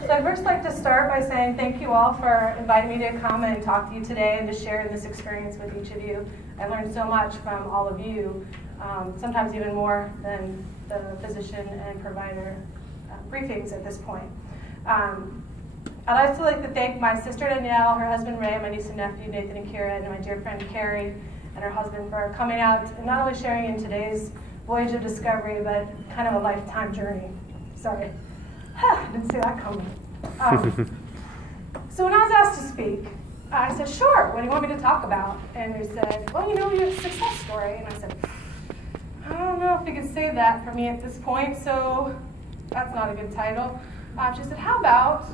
So I'd first like to start by saying thank you all for inviting me to come and talk to you today and to share this experience with each of you. I learned so much from all of you, sometimes even more than the physician and provider briefings at this point. I'd also like to thank my sister Danielle, her husband Ray, my niece and nephew Nathan and Kira, and my dear friend Carrie and her husband for coming out and not only sharing in today's voyage of discovery, but kind of a lifetime journey. Sorry. Didn't see that coming. So when I was asked to speak, I said, sure, what do you want me to talk about? And they said, well, you know, your success story. And I said, I don't know if you could say that for me at this point, so that's not a good title. She said, how about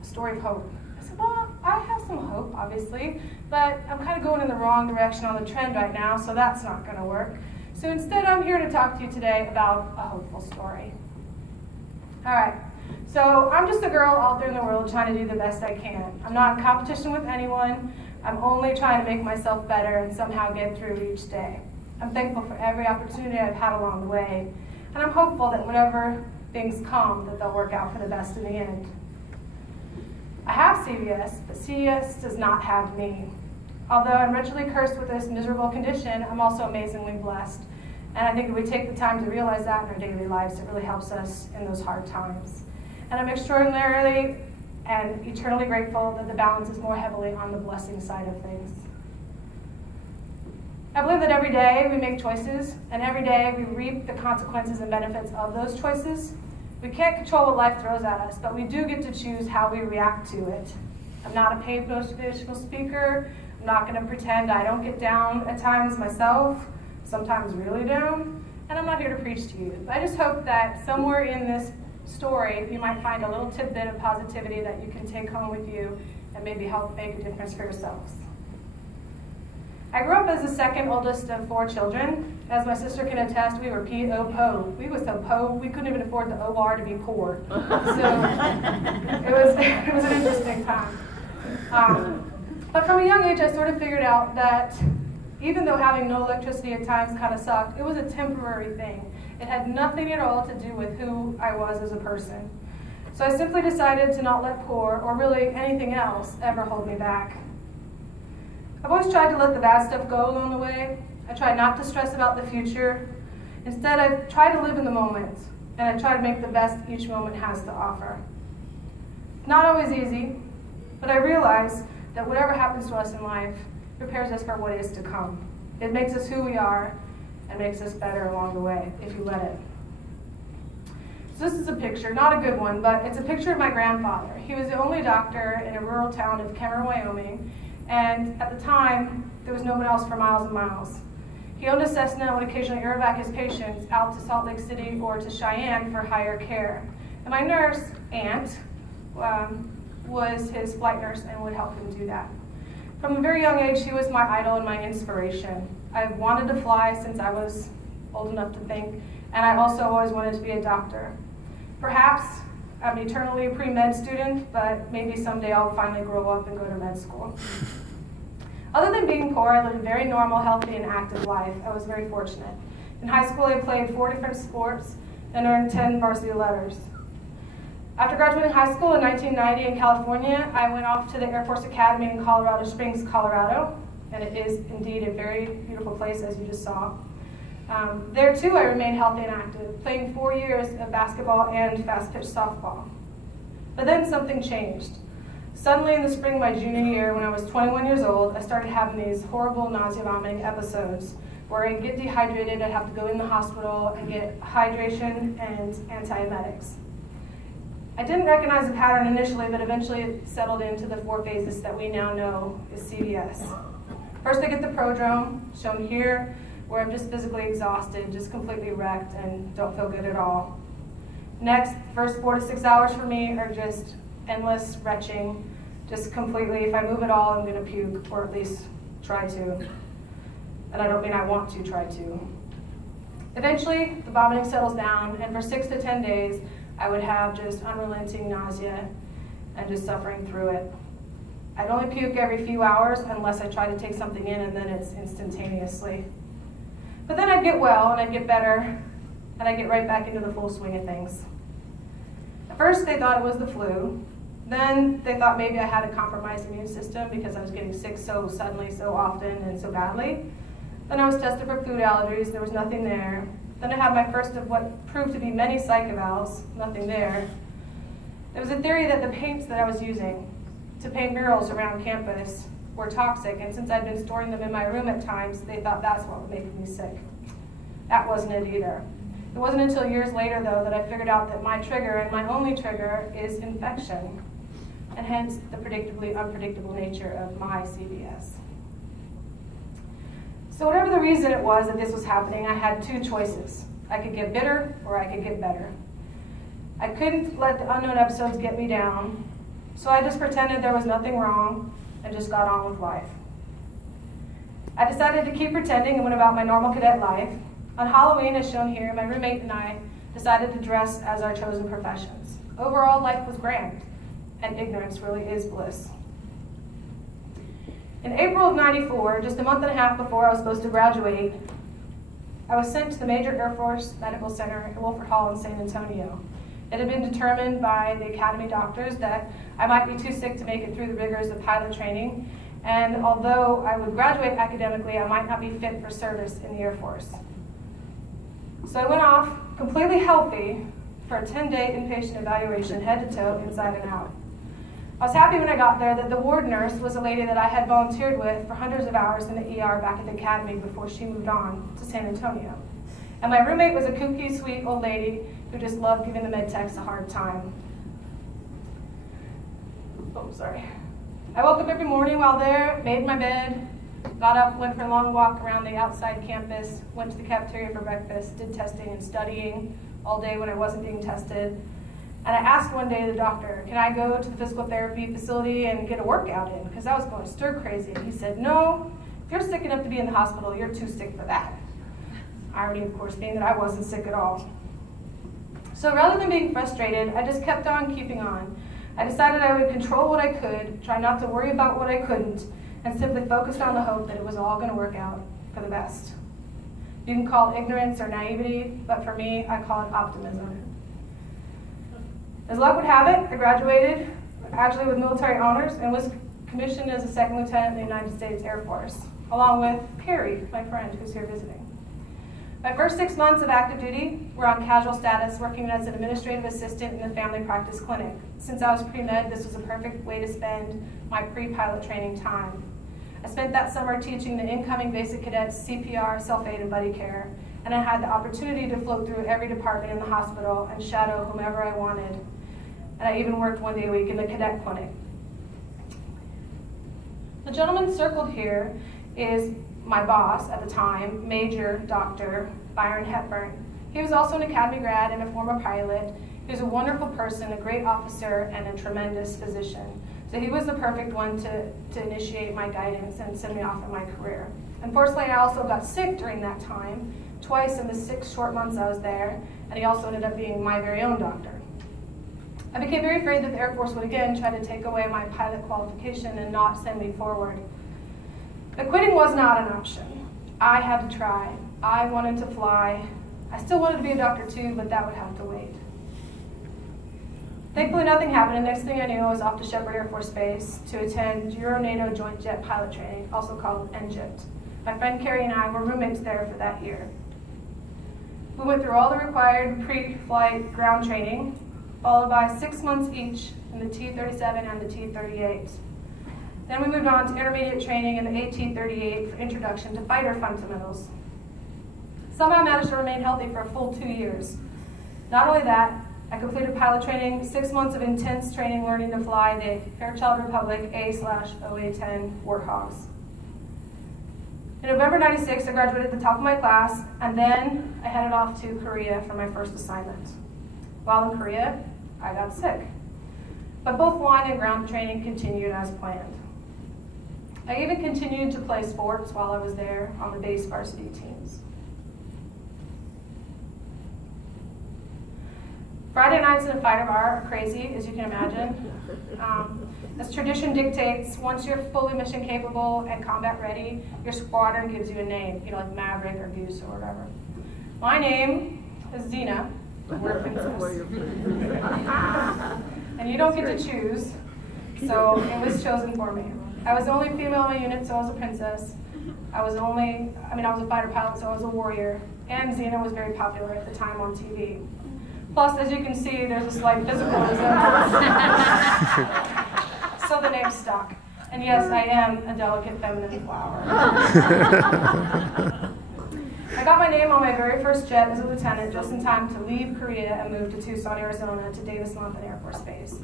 a story of hope? I said, well, I have some hope, obviously, but I'm kind of going in the wrong direction on the trend right now, so that's not going to work. So instead, I'm here to talk to you today about a hopeful story. All right. So I'm just a girl out there in the world trying to do the best I can. I'm not in competition with anyone. I'm only trying to make myself better and somehow get through each day. I'm thankful for every opportunity I've had along the way, and I'm hopeful that whenever things come, that they'll work out for the best in the end. I have CVS, but CVS does not have me. Although I'm wretchedly cursed with this miserable condition, I'm also amazingly blessed. And I think if we take the time to realize that in our daily lives, it really helps us in those hard times. And I'm extraordinarily and eternally grateful that the balance is more heavily on the blessing side of things. I believe that every day we make choices, and every day we reap the consequences and benefits of those choices. We can't control what life throws at us, but we do get to choose how we react to it. I'm not a paid motivational speaker. I'm not going to pretend I don't get down at times myself, sometimes really down, and I'm not here to preach to you. I just hope that somewhere in this story, you might find a little tidbit of positivity that you can take home with you and maybe help make a difference for yourselves. I grew up as the second oldest of 4 children. As my sister can attest, we were P-O-Po. We were so po, we couldn't even afford the O-R to be poor. So it was an interesting time. But from a young age, I sort of figured out that even though having no electricity at times kind of sucked, it was a temporary thing. It had nothing at all to do with who I was as a person. So I simply decided to not let poor, or really anything else, ever hold me back. I've always tried to let the bad stuff go along the way. I tried not to stress about the future. Instead, I try to live in the moment, and I try to make the best each moment has to offer. Not always easy, but I realize that whatever happens to us in life prepares us for what is to come. It makes us who we are, and makes us better along the way, if you let it. So this is a picture, not a good one, but it's a picture of my grandfather. He was the only doctor in a rural town of Kemmer, Wyoming, and at the time, there was no one else for miles and miles. He owned a Cessna and would occasionally airvac his patients out to Salt Lake City or to Cheyenne for higher care. And my nurse, aunt, was his flight nurse and would help him do that. From a very young age, he was my idol and my inspiration. I've wanted to fly since I was old enough to think, and I also always wanted to be a doctor. Perhaps I'm eternally a pre-med student, but maybe someday I'll finally grow up and go to med school. Other than being poor, I lived a very normal, healthy, and active life. I was very fortunate. In high school, I played 4 different sports and earned 10 varsity letters. After graduating high school in 1990 in California, I went off to the Air Force Academy in Colorado Springs, Colorado, and it is indeed a very beautiful place, as you just saw. There too, I remained healthy and active, playing 4 years of basketball and fast-pitch softball. But then something changed. Suddenly in the spring of my junior year, when I was 21 years old, I started having these horrible nausea vomiting episodes where I'd get dehydrated, I'd have to go in the hospital and get hydration and antiemetics. I didn't recognize the pattern initially, but eventually it settled into the 4 phases that we now know is CVS. First, I get the prodrome, shown here, where I'm just physically exhausted, just completely wrecked, and don't feel good at all. Next, first 4 to 6 hours for me are just endless retching, just completely, if I move at all, I'm going to puke, or at least try to. And I don't mean I want to try to. Eventually, the vomiting settles down, and for 6 to 10 days, I would have just unrelenting nausea and just suffering through it. I'd only puke every few hours unless I try to take something in, and then it's instantaneously. But then I'd get well, and I'd get better, and I'd get right back into the full swing of things. At first, they thought it was the flu. Then they thought maybe I had a compromised immune system because I was getting sick so suddenly, so often, and so badly. Then I was tested for food allergies. There was nothing there. Then I had my first of what proved to be many psych evals, nothing there. There was a theory that the paints that I was using to paint murals around campus were toxic, and since I'd been storing them in my room at times, they thought that's what would make me sick. That wasn't it either. It wasn't until years later, though, that I figured out that my trigger, and my only trigger, is infection, and hence the predictably unpredictable nature of my CVS. So whatever the reason it was that this was happening, I had two choices. I could get bitter, or I could get better. I couldn't let the unknown episodes get me down, so I just pretended there was nothing wrong and just got on with life. I decided to keep pretending and went about my normal cadet life. On Halloween, as shown here, my roommate and I decided to dress as our chosen professions. Overall, life was grand, and ignorance really is bliss. In April of '94, just a month and a half before I was supposed to graduate, I was sent to the Major Air Force Medical Center at Wilford Hall in San Antonio. It had been determined by the Academy doctors that I might be too sick to make it through the rigors of pilot training, and although I would graduate academically, I might not be fit for service in the Air Force. So I went off completely healthy for a 10-day inpatient evaluation, head to toe, inside and out. I was happy when I got there that the ward nurse was a lady that I had volunteered with for hundreds of hours in the ER back at the Academy before she moved on to San Antonio. And my roommate was a kooky, sweet old lady who just loved giving the med techs a hard time. Oh, sorry. I woke up every morning while there, made my bed, got up, went for a long walk around the outside campus, went to the cafeteria for breakfast, did testing and studying all day when I wasn't being tested. And I asked one day the doctor, can I go to the physical therapy facility and get a workout in? Because I was going stir crazy. And he said, no, if you're sick enough to be in the hospital, you're too sick for that. Irony, of course, being that I wasn't sick at all. So rather than being frustrated, I just kept on keeping on. I decided I would control what I could, try not to worry about what I couldn't, and simply focused on the hope that it was all going to work out for the best. You can call it ignorance or naivety, but for me, I call it optimism. As luck would have it, I graduated actually with military honors and was commissioned as a second lieutenant in the United States Air Force, along with Carrie, my friend who's here visiting. My first 6 months of active duty were on casual status, working as an administrative assistant in the family practice clinic. Since I was pre-med, this was a perfect way to spend my pre-pilot training time. I spent that summer teaching the incoming basic cadets CPR, self-aid, and buddy care, and I had the opportunity to float through every department in the hospital and shadow whomever I wanted. And I even worked 1 day a week in the cadet clinic. The gentleman circled here is my boss at the time, Major Dr. Byron Hepburn. He was also an Academy grad and a former pilot. He was a wonderful person, a great officer, and a tremendous physician. So he was the perfect one to initiate my guidance and send me off in my career. Unfortunately, I also got sick during that time, twice in the 6 short months I was there, and he also ended up being my very own doctor. I became very afraid that the Air Force would again try to take away my pilot qualification and not send me forward. But quitting was not an option. I had to try. I wanted to fly. I still wanted to be a doctor too, but that would have to wait. Thankfully, nothing happened, and next thing I knew, I was off to Shepherd Air Force Base to attend Euro-NATO Joint Jet Pilot Training, also called NJIT. My friend Carrie and I were roommates there for that year. We went through all the required pre-flight ground training, followed by 6 months each in the T-37 and the T-38. Then we moved on to intermediate training in the AT-38 for introduction to fighter fundamentals. Somehow I managed to remain healthy for a full 2 years. Not only that, I completed pilot training, 6 months of intense training learning to fly the Fairchild Republic A/OA-10 Warthogs. In November '96, I graduated at the top of my class, and then I headed off to Korea for my first assignment. While in Korea, I got sick. But both line and ground training continued as planned. I even continued to play sports while I was there on the base varsity teams. Friday nights in a fighter bar are crazy, as you can imagine. As tradition dictates, once you're fully mission capable and combat ready, your squadron gives you a name, like Maverick or Goose or whatever. My name is Xena, Warthog Princess. And you don't get to choose, so it was chosen for me. I was the only female in my unit, so I was a princess. I was a fighter pilot, so I was a warrior. And Xena was very popular at the time on TV. Plus, as you can see, there's a slight physical resemblance. So the name stuck. And yes, I am a delicate feminine flower. I got my name on my very first jet as a lieutenant just in time to leave Korea and move to Tucson, Arizona to Davis-Monthan Air Force Base.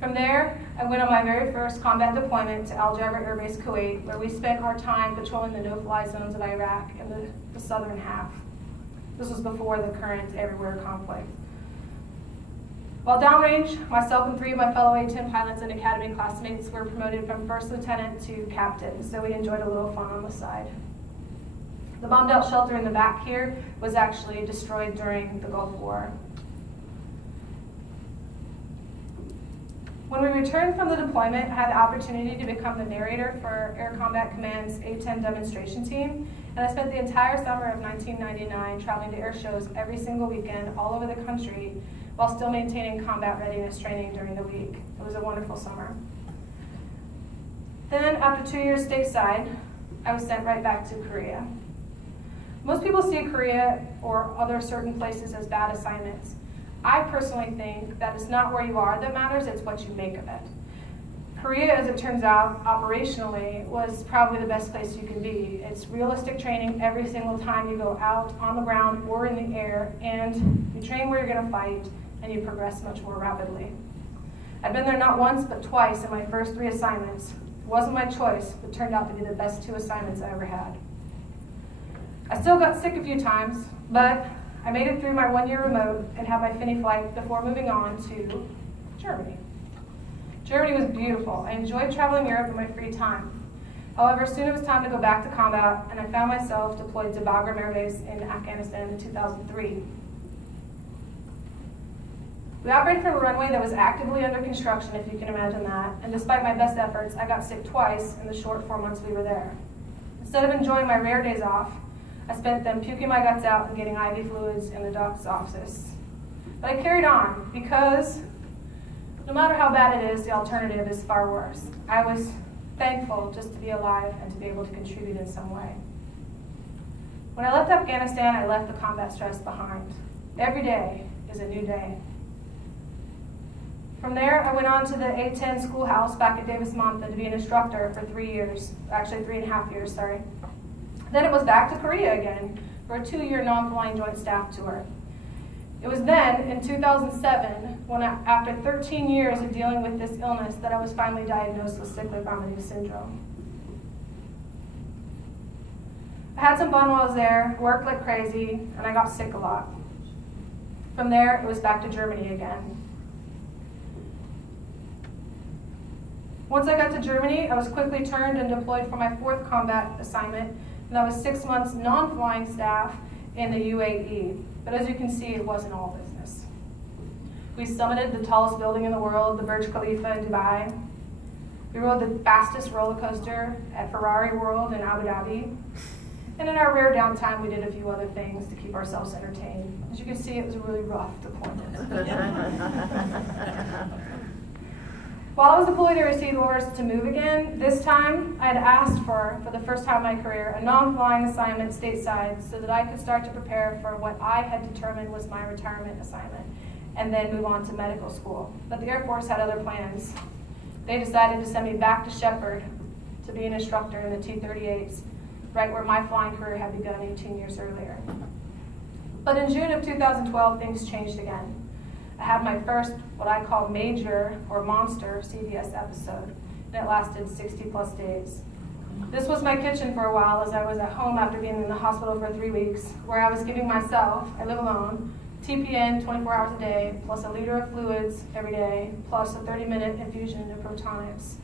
From there, I went on my very first combat deployment to Al Jaber Air Base, Kuwait, where we spent our time patrolling the no-fly zones of Iraq and the southern half. This was before the current everywhere conflict. While downrange, myself and 3 of my fellow A-10 pilots and Academy classmates were promoted from first lieutenant to captain, so we enjoyed a little fun on the side. The bombed-out shelter in the back here was actually destroyed during the Gulf War. When we returned from the deployment, I had the opportunity to become the narrator for Air Combat Command's A-10 demonstration team, and I spent the entire summer of 1999 traveling to air shows every single weekend all over the country while still maintaining combat readiness training during the week. It was a wonderful summer. Then, after 2 years stateside, I was sent right back to Korea. Most people see Korea or other certain places as bad assignments. I personally think that it's not where you are that matters, it's what you make of it. Korea, as it turns out, operationally, was probably the best place you can be. It's realistic training every single time you go out on the ground or in the air, and you train where you're going to fight, and you progress much more rapidly. I've been there not once, but twice in my first 3 assignments. It wasn't my choice, but turned out to be the best 2 assignments I ever had. I still got sick a few times, but I made it through my 1-year remote and had my Finney flight before moving on to Germany. Germany was beautiful. I enjoyed traveling Europe in my free time. However, soon it was time to go back to combat, and I found myself deployed to Bagram Air Base in Afghanistan in 2003. We operated from a runway that was actively under construction, if you can imagine that, and despite my best efforts, I got sick twice in the short 4 months we were there. Instead of enjoying my rare days off, I spent them puking my guts out and getting IV fluids in the doc's office. But I carried on because no matter how bad it is, the alternative is far worse. I was thankful just to be alive and to be able to contribute in some way. When I left Afghanistan, I left the combat stress behind. Every day is a new day. From there, I went on to the A-10 schoolhouse back at Davis-Monthan to be an instructor for 3 years, actually 3.5 years, sorry. Then it was back to Korea again for a 2-year non-flying joint staff tour. It was then, in 2007, when after 13 years of dealing with this illness, that I was finally diagnosed with cyclic vomiting syndrome. I had some fun while I was there, worked like crazy, and I got sick a lot. From there, it was back to Germany again. Once I got to Germany, I was quickly turned and deployed for my 4th combat assignment, and that was 6 months non-flying staff in the UAE. But as you can see, it wasn't all business. We summited the tallest building in the world, the Burj Khalifa in Dubai. We rode the fastest roller coaster at Ferrari World in Abu Dhabi. And in our rare downtime, we did a few other things to keep ourselves entertained. As you can see, it was a really rough deployment. While I was deployed, I received orders to move again. This time, I had asked for the first time in my career, a non-flying assignment stateside so that I could start to prepare for what I had determined was my retirement assignment and then move on to medical school. But the Air Force had other plans. They decided to send me back to Shepherd to be an instructor in the T-38s, right where my flying career had begun 18 years earlier. But in June of 2012, things changed again. I had my first, what I call major or monster CVS episode, and it lasted 60+ days. This was my kitchen for a while as I was at home after being in the hospital for 3 weeks, where I was giving myself, I live alone, TPN 24 hours a day, plus a liter of fluids every day, plus a 30-minute infusion of protonics,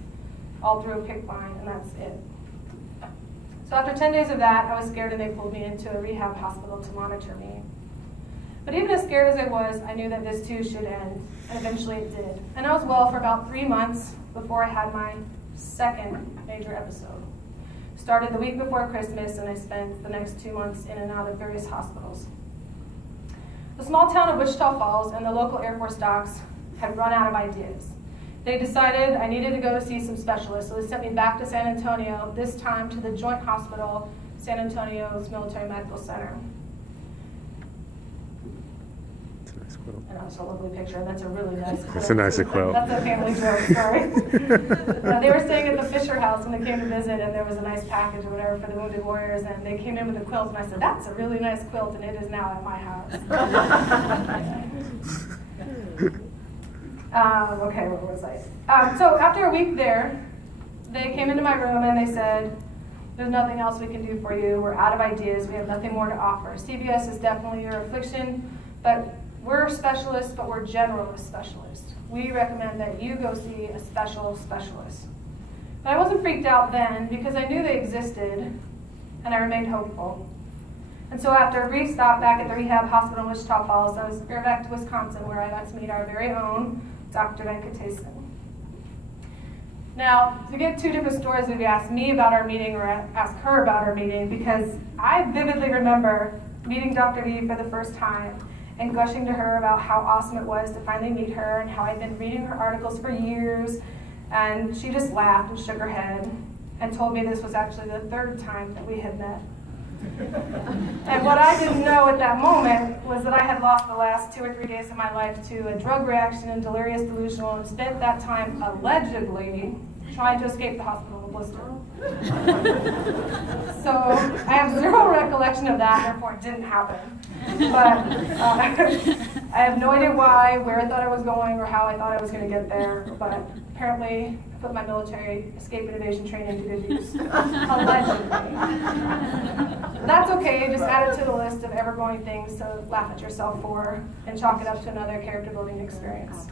all through a PICC line, and that's it. So after 10 days of that, I was scared and they pulled me into a rehab hospital to monitor me. But even as scared as I was, I knew that this too should end, and eventually it did. And I was well for about 3 months before I had my 2nd major episode. Started the week before Christmas, and I spent the next 2 months in and out of various hospitals. The small town of Wichita Falls and the local Air Force docks had run out of ideas. They decided I needed to go to see some specialists, so they sent me back to San Antonio, this time to the Joint Hospital, San Antonio's Military Medical Center. That's a nice quilt. And that's a lovely picture. That's a really nice quilt. That's a nicer quilt. That's a family joke, sorry. They were staying at the Fisher House when they came to visit, and there was a nice package or whatever for the wounded warriors, and they came in with a quilt, and I said, that's a really nice quilt, and it is now at my house. Okay, where was I? So after a week there, they came into my room and they said, there's nothing else we can do for you. We're out of ideas. We have nothing more to offer. CVS is definitely your affliction, but we're specialists, but we're generalist specialists. We recommend that you go see a specialist. But I wasn't freaked out then because I knew they existed and I remained hopeful. And so after a brief stop back at the rehab hospital in Wichita Falls, I was back to Wisconsin where I got to meet our very own Dr. Venkatesan. Now, to get two different stories, maybe ask me about our meeting or ask her about our meeting, because I vividly remember meeting Dr. V for the first time and gushing to her about how awesome it was to finally meet her and how I'd been reading her articles for years, and she just laughed and shook her head and told me this was actually the third time that we had met. And what I didn't know at that moment was that I had lost the last 2 or 3 days of my life to a drug reaction and delirious delusional, and spent that time allegedly trying to escape the hospital in a blister. So I have zero recollection of that, therefore it didn't happen. But I have no idea why, where I thought I was going, or how I thought I was going to get there, but apparently I put my military escape and evasion training to good use. Allegedly. That's okay, just add it to the list of ever-growing things to laugh at yourself for and chalk it up to another character-building experience.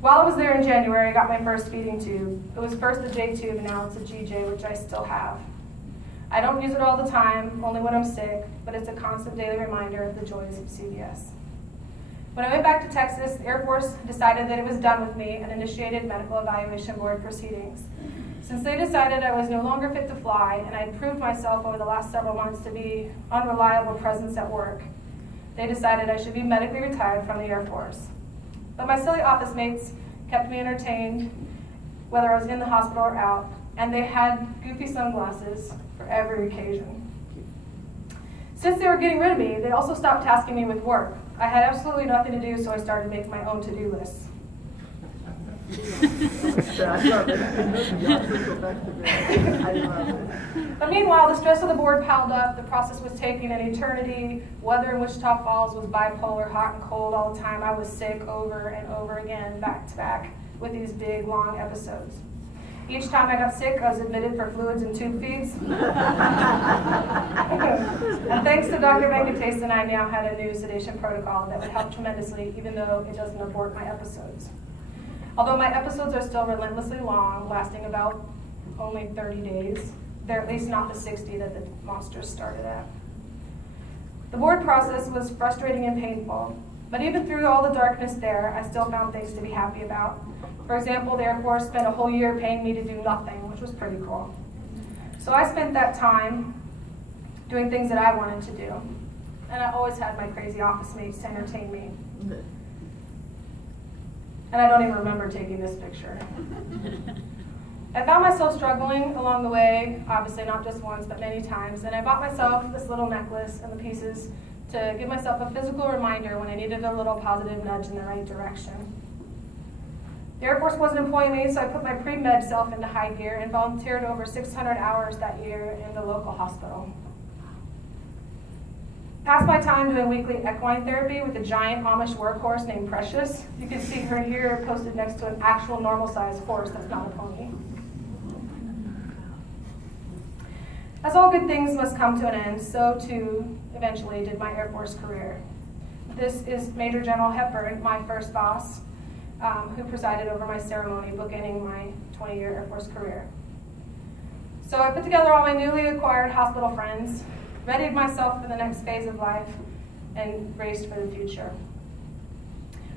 While I was there in January, I got my first feeding tube. It was first a J tube, and now it's a GJ, which I still have. I don't use it all the time, only when I'm sick, but it's a constant daily reminder of the joys of CVS. When I went back to Texas, the Air Force decided that it was done with me and initiated medical evaluation board proceedings. Since they decided I was no longer fit to fly, and I had proved myself over the last several months to be an unreliable presence at work, they decided I should be medically retired from the Air Force. But my silly office mates kept me entertained, whether I was in the hospital or out, and they had goofy sunglasses for every occasion. Since they were getting rid of me, they also stopped tasking me with work. I had absolutely nothing to do, so I started making my own to-do lists. But meanwhile, the stress of the board piled up, the process was taking an eternity, weather in Wichita Falls was bipolar, hot and cold all the time. I was sick over and over again, back to back, with these big, long episodes. Each time I got sick, I was admitted for fluids and tube feeds. And thanks to Dr. Venkatesan, I now had a new sedation protocol that would help tremendously, even though it doesn't abort my episodes. Although my episodes are still relentlessly long, lasting about only 30 days, they're at least not the 60 that the monsters started at. The board process was frustrating and painful, but even through all the darkness there, I still found things to be happy about. For example, the Air Force spent a whole year paying me to do nothing, which was pretty cool. So I spent that time doing things that I wanted to do, and I always had my crazy office mates to entertain me. And I don't even remember taking this picture. I found myself struggling along the way, obviously not just once, but many times, and I bought myself this little necklace and the pieces to give myself a physical reminder when I needed a little positive nudge in the right direction. The Air Force wasn't employing me, so I put my pre-med self into high gear and volunteered over 600 hours that year in the local hospital. Passed my time doing weekly equine therapy with a giant Amish workhorse named Precious. You can see her here posted next to an actual normal-sized horse that's not a pony. As all good things must come to an end, so too, eventually, did my Air Force career. This is Major General Hepburn, my first boss, who presided over my ceremony, bookending my 20-year Air Force career. So I put together all my newly acquired hospital friends, readied myself for the next phase of life, and braced for the future.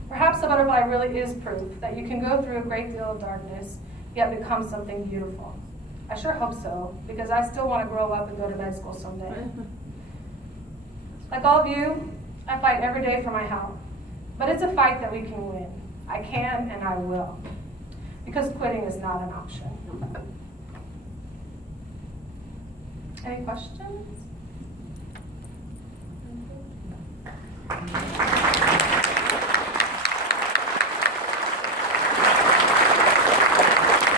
Perhaps the butterfly really is proof that you can go through a great deal of darkness, yet become something beautiful. I sure hope so, because I still want to grow up and go to med school someday. Like all of you, I fight every day for my health. But it's a fight that we can win. I can and I will. Because quitting is not an option. Any questions?